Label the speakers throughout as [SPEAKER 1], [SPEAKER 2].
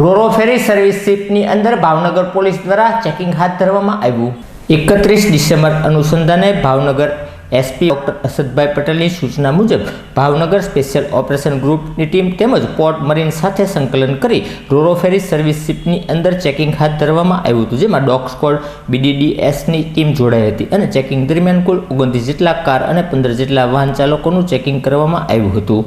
[SPEAKER 1] રોરો ferry service શિપની અંદર Bhavnagar police દ્વારા checking હાથ ધરવામાં આવ્યું. એકત્રીસ ડિસેમ્બર અનુસંધાને ભાવનગર એસપી ડોક્ટર અસદભાઈ પટેલની સૂચના મુજબ ભાવનગર સ્પેશિયલ ઓપરેશન ગ્રુપની ટીમ તેમજ પોર્ટ મરીન સાથે સંકલન કરી રોરો ફેરી સર્વિસ શિપની અંદર ચેકિંગ હાથ ધરવામાં આવ્યું હતું, જેમાં ડોગ સ્કોડ, બીડીડીએસની ટીમ જોડાઈ હતી અને ચેકિંગ દરમિયાન કુલ ઓગણત્રીસ જેટલા કાર અને પંદર જેટલા વાહન ચાલકોનું ચેકિંગ કરવામાં આવ્યું હતું.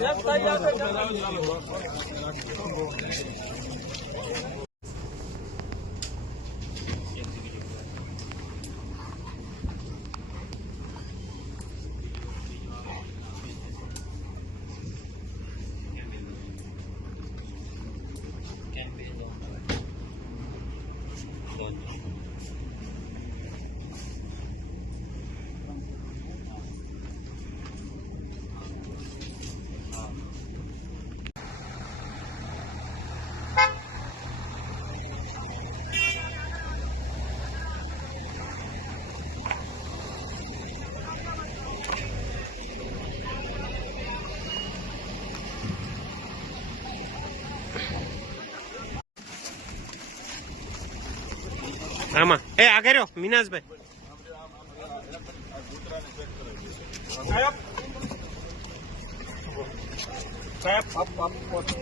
[SPEAKER 2] Yes, I am. આમાં. એ આ કર્યો મીનાજભાઈ સાહેબ. સાહેબ. આપ આપ પહોંચો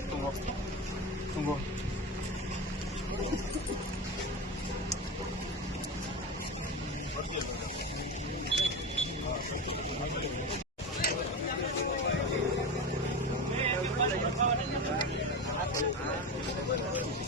[SPEAKER 2] તુંગો Thank you.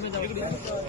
[SPEAKER 2] મેડમ